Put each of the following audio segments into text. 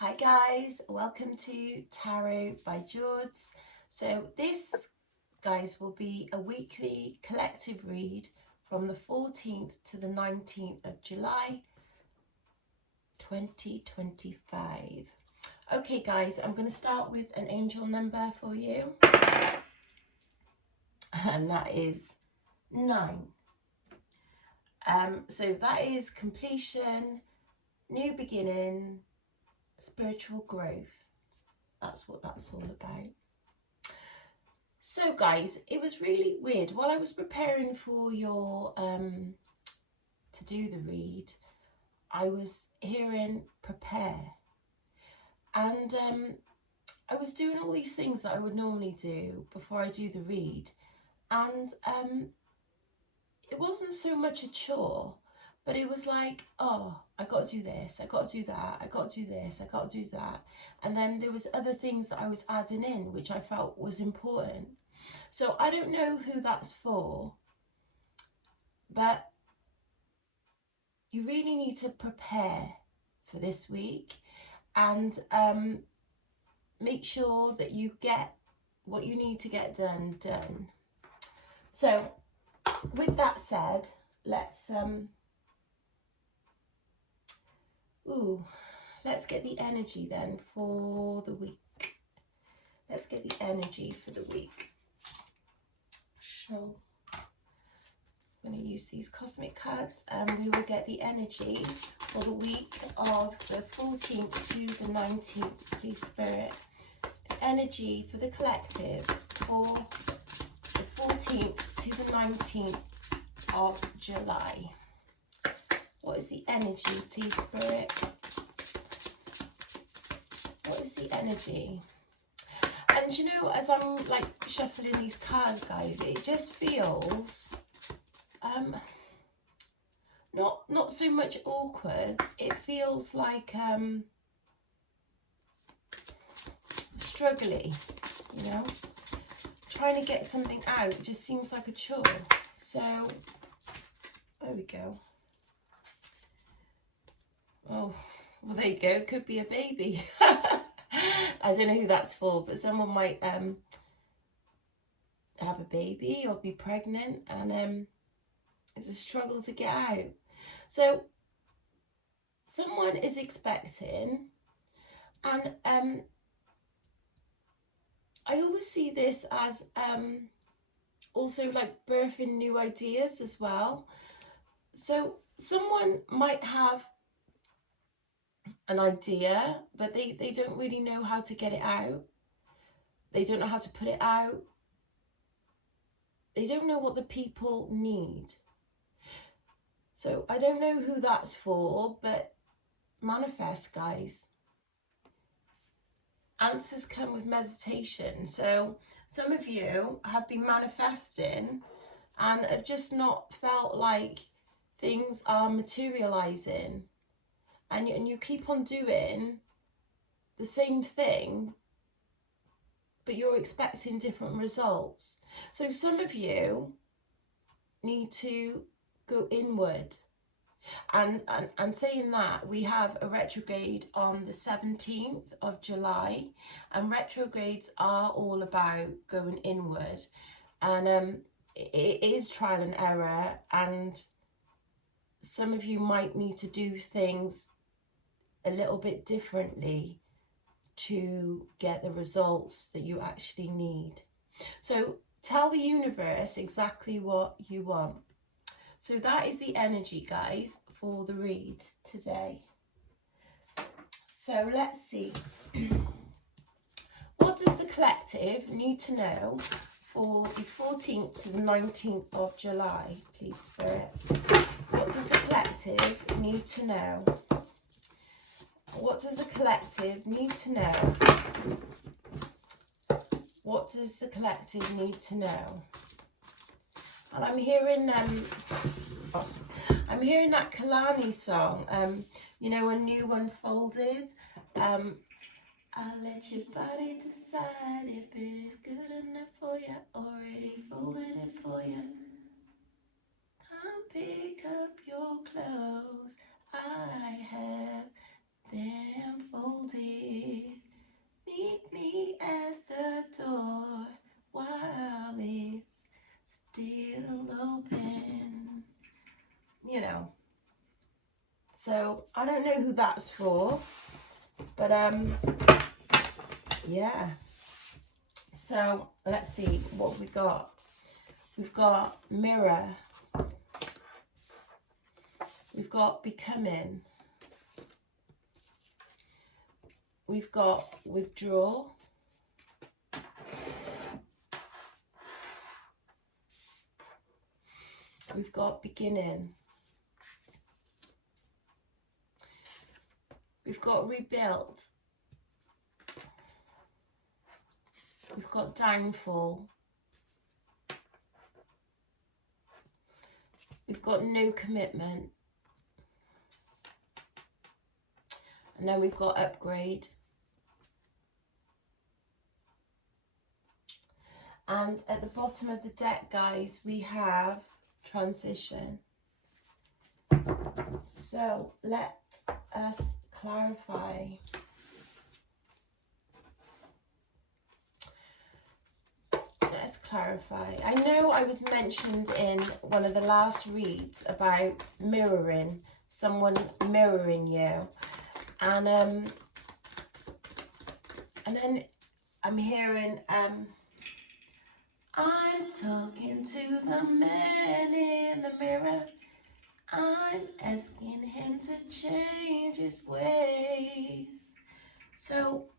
Hi guys, welcome to Tarot by George. So this, guys, will be a weekly collective read from the 14th to the 19th of July 2025. Okay guys, I'm going to start with an angel number for you, and that is 9. So that is completion, new beginning, spiritual growth. That's what that's all about. So guys, it was really weird. While I was preparing for your to do the read, I was hearing prepare, and I was doing all these things that I would normally do before I do the read, and it wasn't so much a chore, but it was like, oh, I got to do this, I got to do that, I got to do this, I got to do that, and then there was other things that I was adding in which I felt was important. So I don't know who that's for, but you really need to prepare for this week and make sure that you get what you need to get done. So with that said, let's get the energy then for the week. Let's get the energy for the week. So I'm going to use these cosmic cards, and we will get the energy for the week of the 14th to the 19th, please Spirit. The energy for the collective for the 14th to the 19th of July. What is the energy, please Spirit? What is the energy? And you know, as I'm like shuffling these cards, guys, it just feels not so much awkward. It feels like struggly, you know, trying to get something out just seems like a chore. So there we go. Oh, well, there you go. Could be a baby. I don't know who that's for, but someone might have a baby or be pregnant, and it's a struggle to get out. So someone is expecting, and I always see this as also like birthing new ideas as well. So someone might have an idea, but they don't really know how to get it out. They don't know how to put it out. They don't know what the people need. So I don't know who that's for, but manifest, guys. Answers come with meditation. So some of you have been manifesting and have just not felt like things are materializing, and you keep on doing the same thing, but you're expecting different results. So some of you need to go inward. And saying that, we have a retrograde on the 17th of July, and retrogrades are all about going inward, and it is trial and error, and some of you might need to do things a little bit differently to get the results that you actually need. So tell the universe exactly what you want. So that is the energy, guys, for the read today. So let's see. What does the collective need to know for the 14th to the 19th of July, please, Spirit? What does the collective need to know? What does the collective need to know? What does the collective need to know? And I'm hearing that Kalani song, you know, A New Unfolded. I'll let your body decide if it is good enough for you, already folded it for you. Come pick up your clothes, I have them folded. know who that's for, but yeah. So let's see what we got. We've got mirror. We've got becoming. We've got withdraw. We've got beginning. We've got rebuilt. We've got downfall. We've got no commitment. And then we've got upgrade. And at the bottom of the deck, guys, we have transition. So let us clarify. Let's clarify. I know I was mentioned in one of the last reads about mirroring, someone mirroring you. And then I'm hearing I'm talking to the man in the mirror. I'm asking him to change his ways. So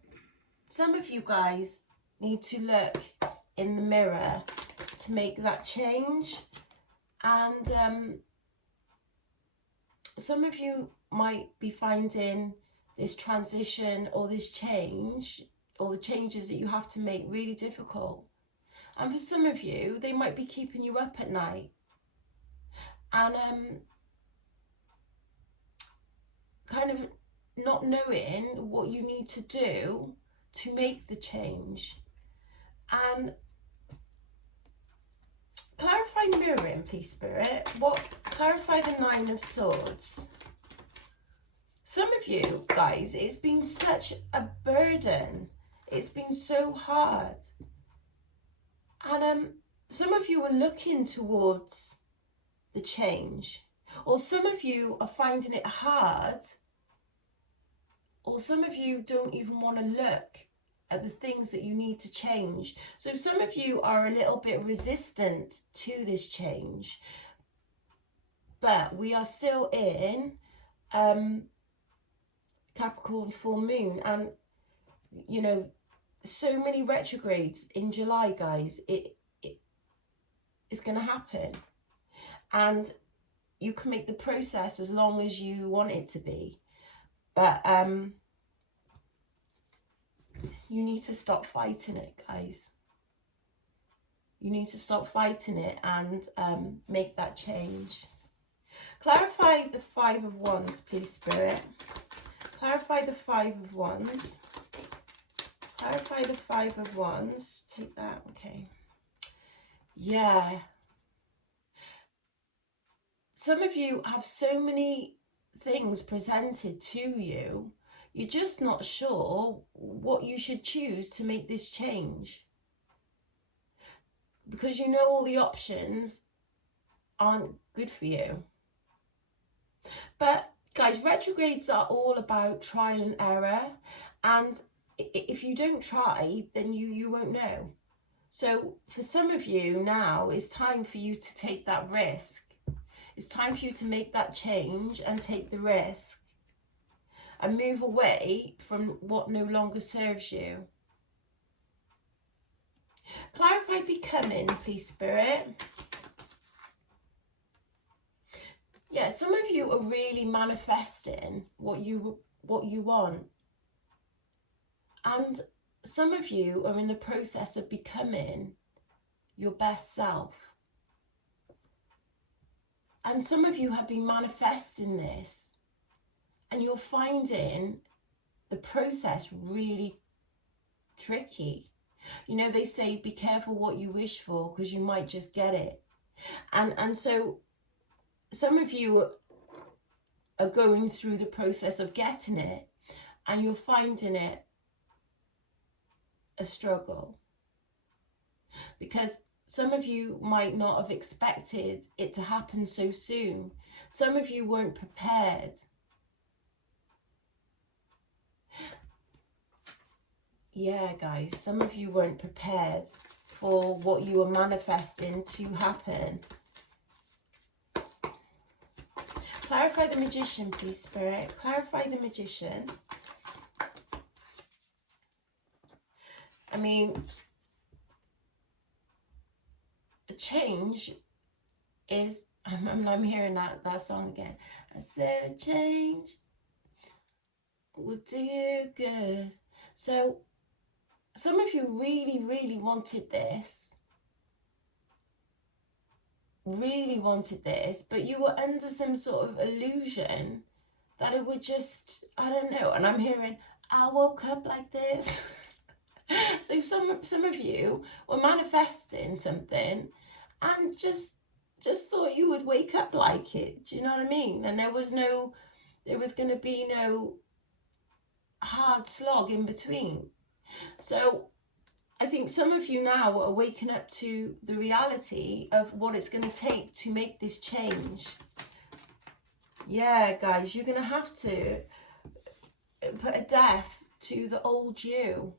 some of you guys need to look in the mirror to make that change. And some of you might be finding this transition or this change or the changes that you have to make really difficult. And for some of you, they might be keeping you up at night. And kind of not knowing what you need to do to make the change. And clarify mirroring, please, Spirit. Clarify the 9 of Swords. Some of you guys, it's been such a burden. It's been so hard. And some of you are looking towards the change, or some of you are finding it hard, or some of you don't even want to look at the things that you need to change. So some of you are a little bit resistant to this change, but we are still in Capricorn full moon, and you know, so many retrogrades in July, guys. It's going to happen, and you can make the process as long as you want it to be, but you need to stop fighting it, guys. You need to stop fighting it and make that change. Clarify the 5 of Wands, please, Spirit. Clarify the 5 of Wands. Clarify the 5 of Wands. Take that, okay. Yeah. Some of you have so many things presented to you, you're just not sure what you should choose to make this change. Because you know all the options aren't good for you. But guys, retrogrades are all about trial and error. And if you don't try, then you won't know. So for some of you now, it's time for you to take that risk. It's time for you to make that change and take the risk. And move away from what no longer serves you. Clarify becoming, please, Spirit. Yeah, some of you are really manifesting what you want. And some of you are in the process of becoming your best self. And some of you have been manifesting this, and you're finding the process really tricky. You know, they say be careful what you wish for, because you might just get it. And so some of you are going through the process of getting it, and you're finding it a struggle. Because some of you might not have expected it to happen so soon. Some of you weren't prepared. Yeah, guys, some of you weren't prepared for what you were manifesting to happen. Clarify the Magician, please, Spirit. Clarify the Magician. I mean, a change is... I'm hearing that song again. I said a change would do you good. So some of you really, really wanted this. Really wanted this, but you were under some sort of illusion that it would just, I don't know. And I'm hearing, I woke up like this. So some of you were manifesting something and just thought you would wake up like it. Do you know what I mean? And there was going to be no hard slog in between. So I think some of you now are waking up to the reality of what it's going to take to make this change. Yeah, guys, you're going to have to put a death to the old you.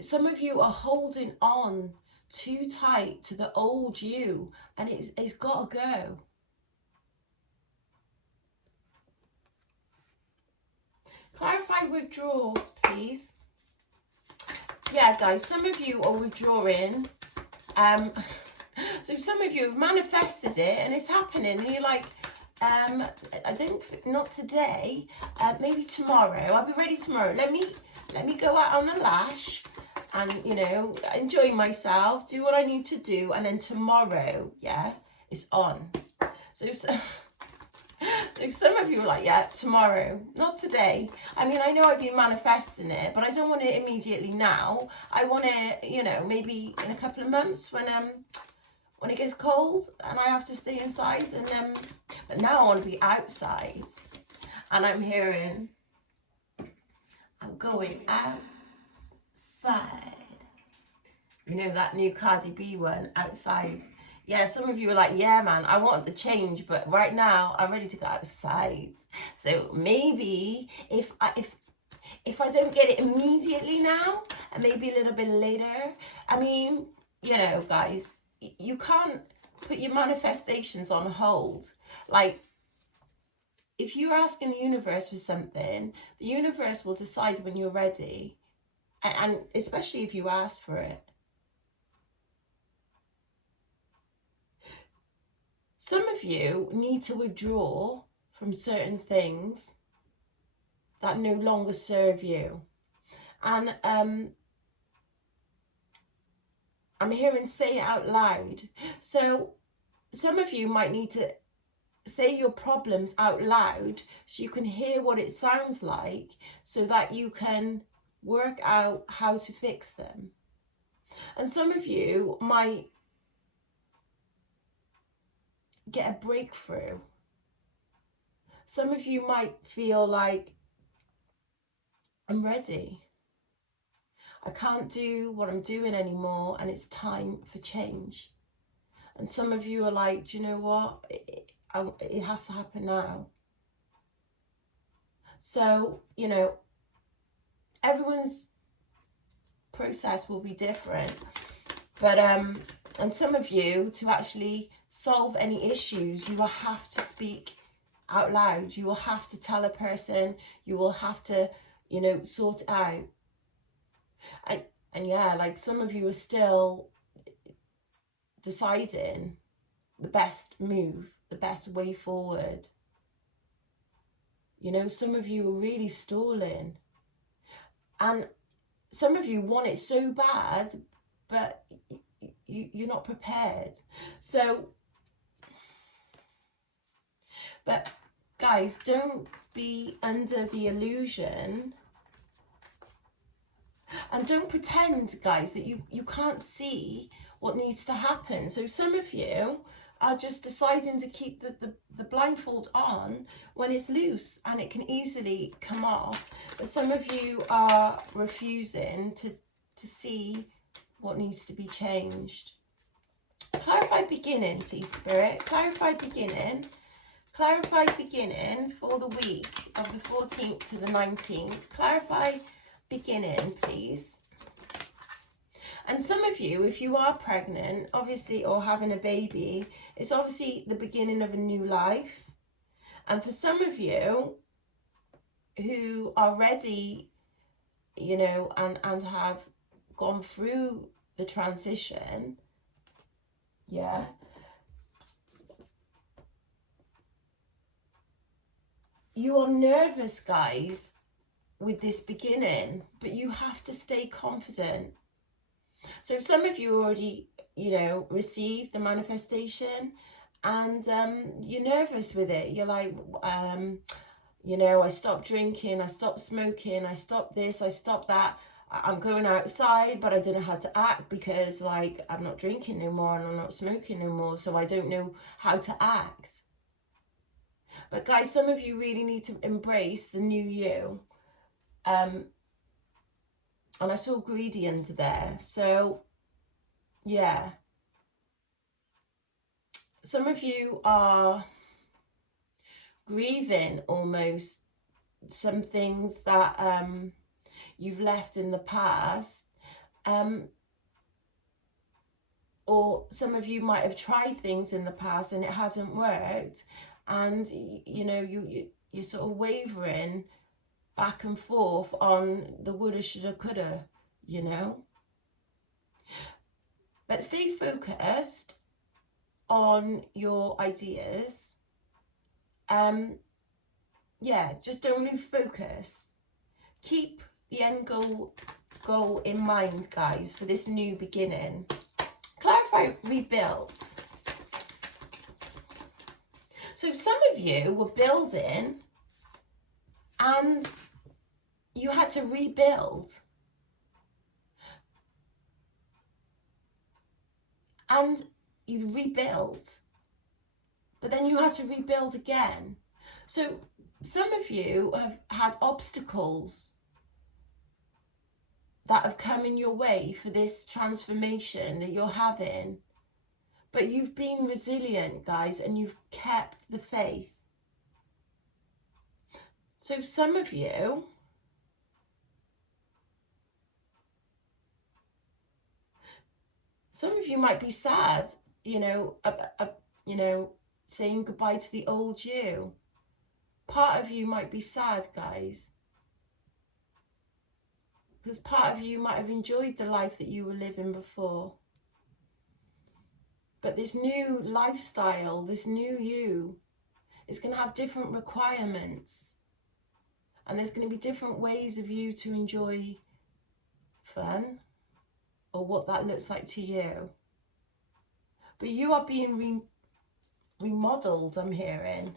Some of you are holding on too tight to the old you, and it's got to go. Clarify withdrawal, please. Yeah, guys, some of you are withdrawing. So some of you have manifested it and it's happening, and you're like, not today, maybe tomorrow. I'll be ready tomorrow. Let me go out on the lash and, you know, enjoy myself, do what I need to do, and then tomorrow, yeah, it's on. So some of you are like, yeah, tomorrow, not today. I mean, I know I've been manifesting it, but I don't want it immediately now. I want it, you know, maybe in a couple of months when it gets cold and I have to stay inside. And but now I want to be outside. And I'm hearing, I'm going outside. You know that new Cardi B one, Outside. Yeah, some of you are like, yeah, man, I want the change, but right now I'm ready to go outside. So maybe if I don't get it immediately now, and maybe a little bit later, I mean, you know, guys, you can't put your manifestations on hold. Like, if you're asking the universe for something, the universe will decide when you're ready, and especially if you ask for it. Some of you need to withdraw from certain things that no longer serve you. And I'm hearing say it out loud. So some of you might need to say your problems out loud so you can hear what it sounds like, so that you can work out how to fix them. And some of you might get a breakthrough. Some of you might feel like, I'm ready. I can't do what I'm doing anymore and it's time for change. And some of you are like, do you know what? It has to happen now. So, you know, everyone's process will be different. But, and some of you, to actually solve any issues, you will have to speak out loud. You will have to tell a person. You will have to, you know, sort it out. And yeah, like some of you are still deciding the best move, the best way forward. You know, some of you are really stalling. And some of you want it so bad, but you're not prepared. So, but guys, don't be under the illusion, and don't pretend, guys, that you can't see what needs to happen. So some of you are just deciding to keep the blindfold on when it's loose and it can easily come off. But some of you are refusing to see what needs to be changed. Clarify beginning, please, Spirit. Clarify beginning. Clarify beginning for the week of the 14th to the 19th. Clarify beginning, please. And some of you, if you are pregnant, obviously, or having a baby, it's obviously the beginning of a new life. And for some of you who are ready, you know, and have gone through the transition, yeah, you are nervous, guys, with this beginning, but you have to stay confident. So some of you already, you know, received the manifestation, and you're nervous with it. You're like, you know, I stopped drinking, I stopped smoking, I stopped this, I stopped that. I'm going outside, but I don't know how to act because, like, I'm not drinking no more and I'm not smoking no more, so I don't know how to act. But guys, some of you really need to embrace the new you. And I saw greedy under there. So, yeah. Some of you are grieving almost some things that you've left in the past. Or some of you might have tried things in the past and it hasn't worked. And, you know, you're sort of wavering back and forth on the woulda, shoulda, coulda, you know. But stay focused on your ideas. Yeah, just don't lose focus. Keep the end goal in mind, guys, for this new beginning. Clarify rebuild. So some of you were building and you had to rebuild. And you rebuilt, but then you had to rebuild again. So some of you have had obstacles that have come in your way for this transformation that you're having, but you've been resilient, guys, and you've kept the faith. So some of you might be sad, you know, saying goodbye to the old you. Part of you might be sad, guys, because part of you might have enjoyed the life that you were living before. But this new lifestyle, this new you, is going to have different requirements. And there's going to be different ways of you to enjoy fun, or what that looks like to you. But you are being remodeled, I'm hearing.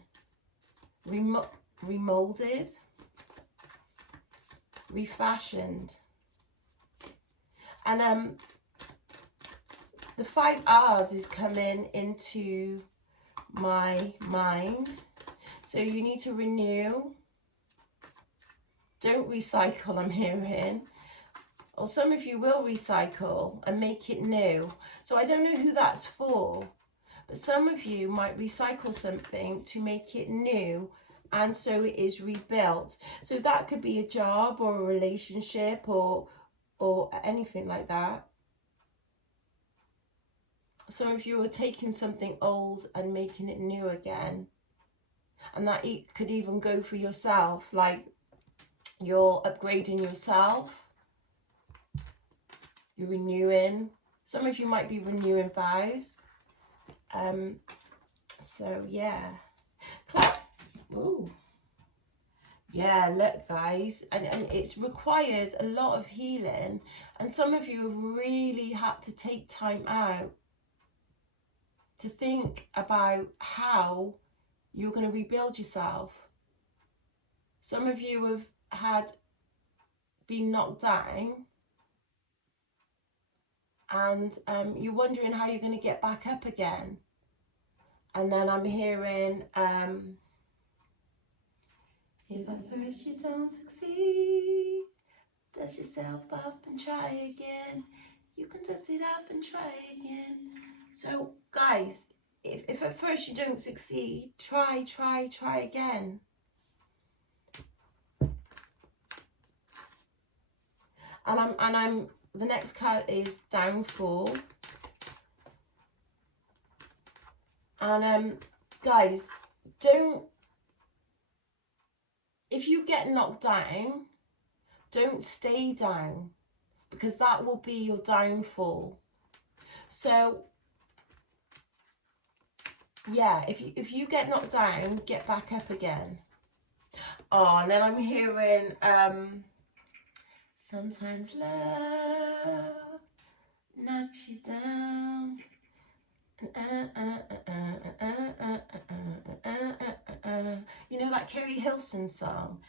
Remolded, refashioned. And the 5 R's is coming into my mind. So you need to renew. Don't recycle, I'm hearing. Or some of you will recycle and make it new. So I don't know who that's for, but some of you might recycle something to make it new, and so it is rebuilt. So that could be a job or a relationship or anything like that. Some of you are taking something old and making it new again. And that could even go for yourself, like you're upgrading yourself. You're renewing. Some of you might be renewing vows. So yeah. Ooh. Yeah, look, guys, and it's required a lot of healing, and some of you have really had to take time out to think about how you're going to rebuild yourself. Some of you have been knocked down, and you're wondering how you're going to get back up again. And then I'm hearing, if at first you don't succeed, dust yourself up and try again. You can dust it up and try again. So guys, if at first you don't succeed, try again. And the next card is downfall. And guys, if you get knocked down, don't stay down, because that will be your downfall. So yeah, if you get knocked down, get back up again. Oh, and then I'm hearing sometimes love knocks you down. You know that Kerry Hilson song?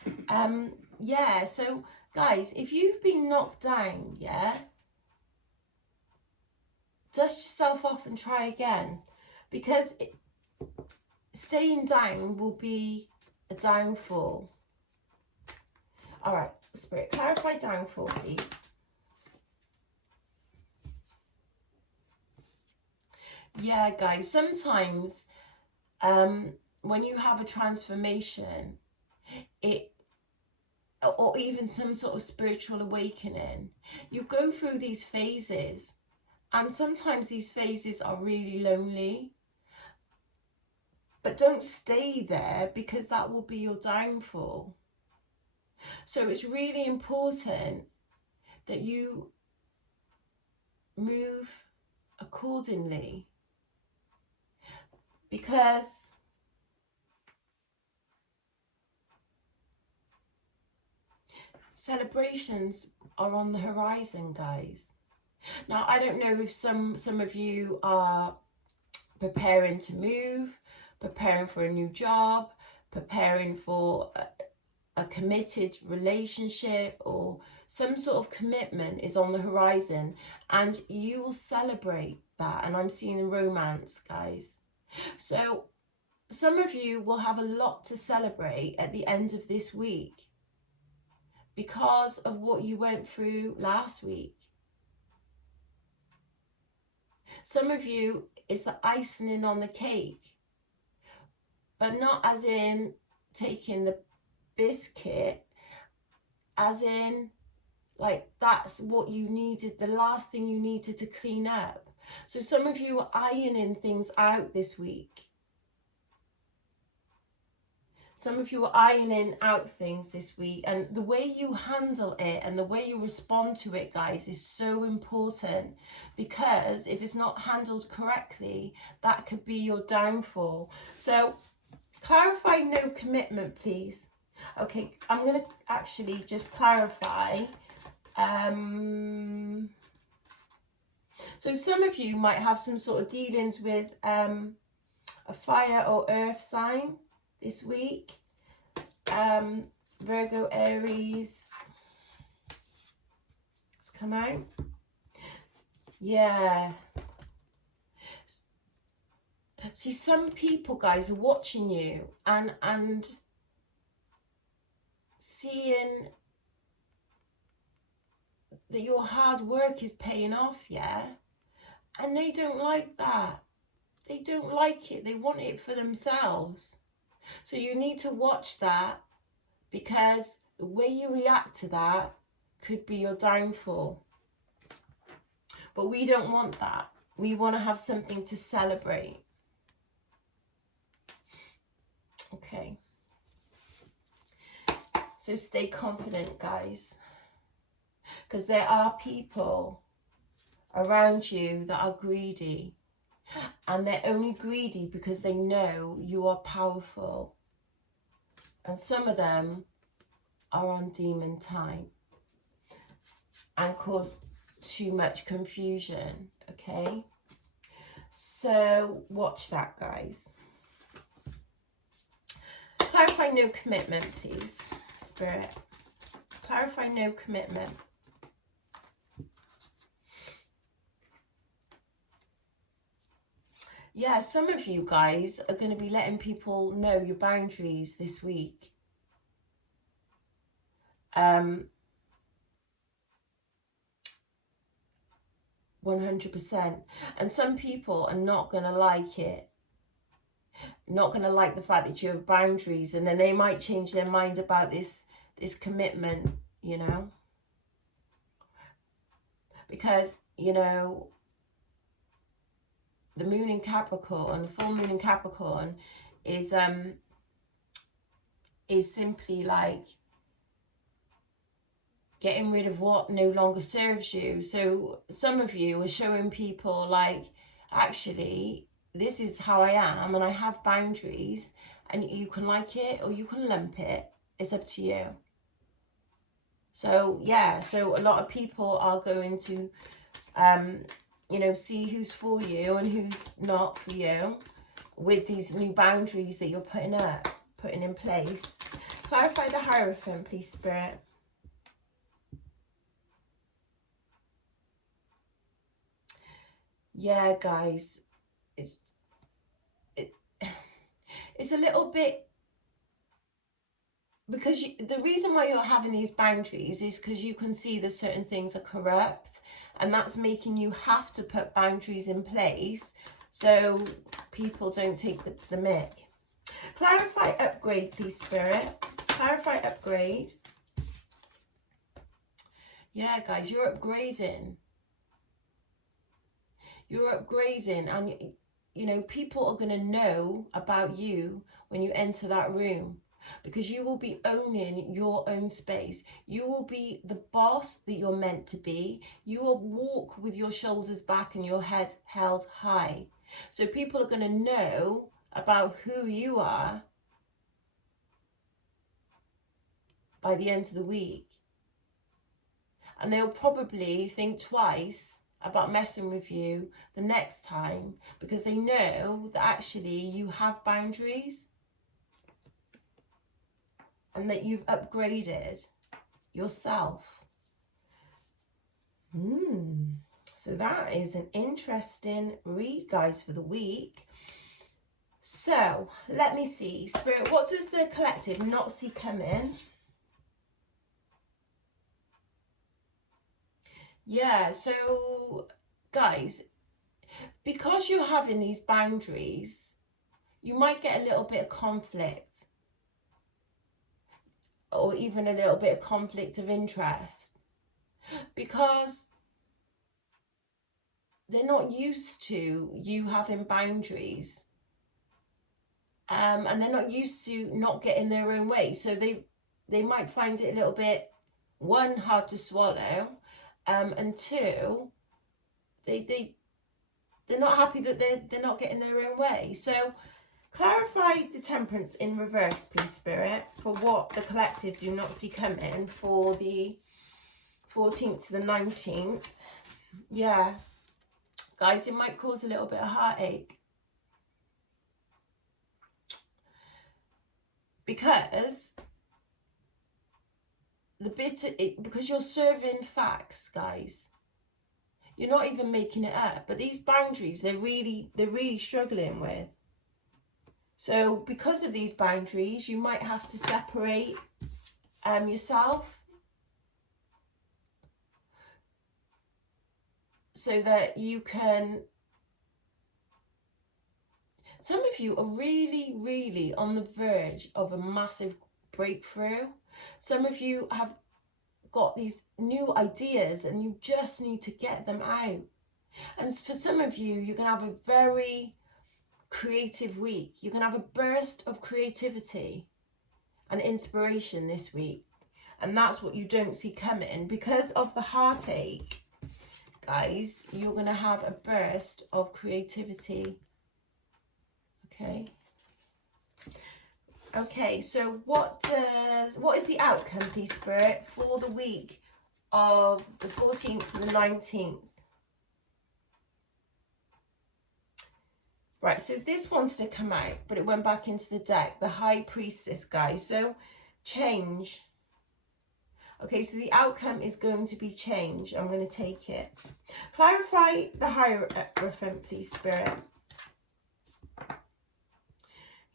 Yeah, so guys, if you've been knocked down, yeah, dust yourself off and try again, because staying down will be a downfall. All right, Spirit, clarify downfall, please. Yeah, guys, sometimes when you have a transformation, or even some sort of spiritual awakening, you go through these phases, and sometimes these phases are really lonely. But don't stay there, because that will be your downfall. So it's really important that you move accordingly, because celebrations are on the horizon, guys. Now, I don't know if some of you are preparing to move, preparing for a new job, preparing for a committed relationship, or some sort of commitment is on the horizon, and you will celebrate that. And I'm seeing romance, guys. So some of you will have a lot to celebrate at the end of this week because of what you went through last week. Some of you, it's the icing on the cake, but not as in taking the biscuit, as in like that's what you needed, the last thing you needed to clean up. So some of you are ironing things out this week. Some of you are ironing out things this week, and the way you handle it and the way you respond to it, guys, is so important, because if it's not handled correctly, that could be your downfall. So clarify no commitment, please. Okay, I'm going to actually just clarify. So some of you might have some sort of dealings with a fire or earth sign this week. Virgo, Aries. Let's come out. Yeah. See, some people, guys, are watching you and seeing that your hard work is paying off, yeah? And they don't like that. They don't like it. They want it for themselves. So you need to watch that, because the way you react to that could be your downfall. But we don't want that. We want to have something to celebrate. Okay. So stay confident, guys. Because there are people around you that are greedy. And they're only greedy because they know you are powerful. And some of them are on demon time and cause too much confusion, okay? So watch that, guys. Clarify no commitment, please, Spirit. Clarify no commitment. Yeah, some of you guys are going to be letting people know your boundaries this week. 100%. And some people are not going to like it. Not going to like the fact that you have boundaries, and then they might change their mind about this commitment, you know. because, you know, the moon in Capricorn, the full moon in Capricorn is simply like getting rid of what no longer serves you. So some of you are showing people like, actually, this is how I am and I have boundaries, and you can like it or you can lump it. It's up to you. So yeah, so a lot of people are going to, you know, see who's for you and who's not for you with these new boundaries that you're putting in place. Clarify the Hierophant, please, Spirit. Yeah, guys, it's a little bit, because the reason why you're having these boundaries is because you can see that certain things are corrupt, and that's making you have to put boundaries in place so people don't take the mick. Clarify upgrade, please, Spirit. Clarify upgrade. Yeah, guys, you're upgrading. You're upgrading, and you know, people are going to know about you when you enter that room, because you will be owning your own space. You will be the boss that you're meant to be. You will walk with your shoulders back and your head held high. So people are going to know about who you are by the end of the week. And they'll probably think twice about messing with you the next time, because they know that actually you have boundaries and that you've upgraded yourself. So that is an interesting read, guys, for the week. So let me see, Spirit, what does the collective not see coming? Yeah, so guys, because you're having these boundaries, you might get a little bit of conflict, or even a little bit of conflict of interest, because they're not used to you having boundaries, and they're not used to not getting their own way. So they might find it a little bit, one, hard to swallow, and two, they're not happy that they're not getting their own way. So clarify the Temperance in reverse, please, Spirit, for what the collective do not see coming for the 14th to the 19th. Yeah, guys, it might cause a little bit of heartache, because because you're serving facts, guys. You're not even making it up. But these boundaries, they're really struggling with. So because of these boundaries, you might have to separate yourself, so that you can... Some of you are really on the verge of a massive breakthrough. Some of you have got these new ideas and you just need to get them out. And for some of you, you're going to have a very creative week. You're going to have a burst of creativity and inspiration this week. And that's what you don't see coming. Because of the heartache, guys, you're going to have a burst of creativity. Okay, so what is the outcome, please, Spirit, for the week of the 14th to the 19th? Right, so this wants to come out, but it went back into the deck. The High Priestess, guys. So change. Okay, so the outcome is going to be change. I'm going to take it. Clarify the Hierophant, please, Spirit.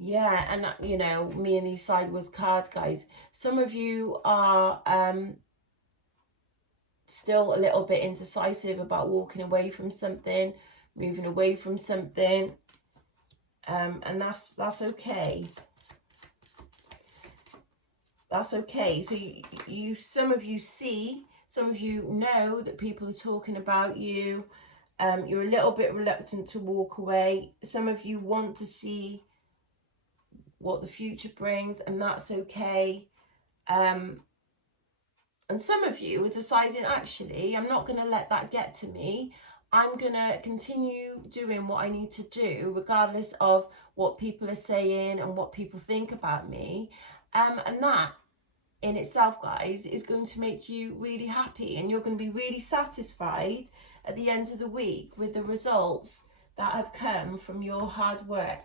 Yeah, and you know, me and these sideways cards, guys. Some of you are still a little bit indecisive about walking away from something, moving away from something, and that's okay. That's okay. So you some of you see Some of you know that people are talking about you. You're a little bit reluctant to walk away. Some of you want to see what the future brings, and that's okay. And some of you are deciding, actually, I'm not going to let that get to me. I'm going to continue doing what I need to do, regardless of what people are saying and what people think about me. And that in itself, guys, is going to make you really happy, and you're going to be really satisfied at the end of the week with the results that have come from your hard work.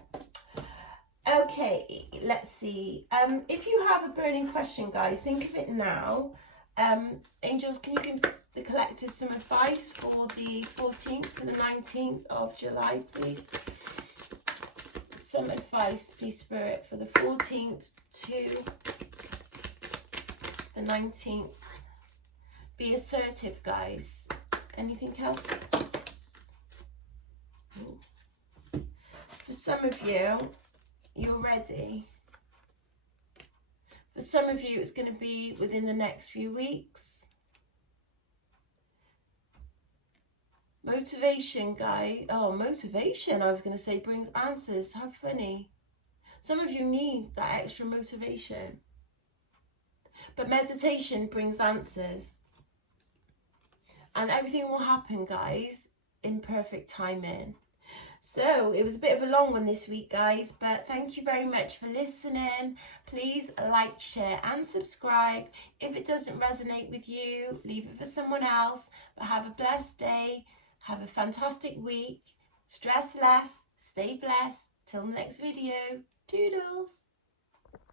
Okay, let's see. If you have a burning question, guys, think of it now. Angels, can you give the collective some advice for the 14th to the 19th of July, please? Some advice, please, Spirit, for the 14th to the 19th. Be assertive, guys. Anything else? For some of you, you're ready. For some of you, it's going to be within the next few weeks. Motivation, guys. Oh, motivation, I was going to say, brings answers. How funny. Some of you need that extra motivation. But meditation brings answers. And everything will happen, guys, in perfect timing. So it was a bit of a long one this week, guys, but thank you very much for listening. Please like, share and subscribe. If it doesn't resonate with you, leave it for someone else. But have a blessed day. Have a fantastic week. Stress less. Stay blessed. Till the next video. Toodles.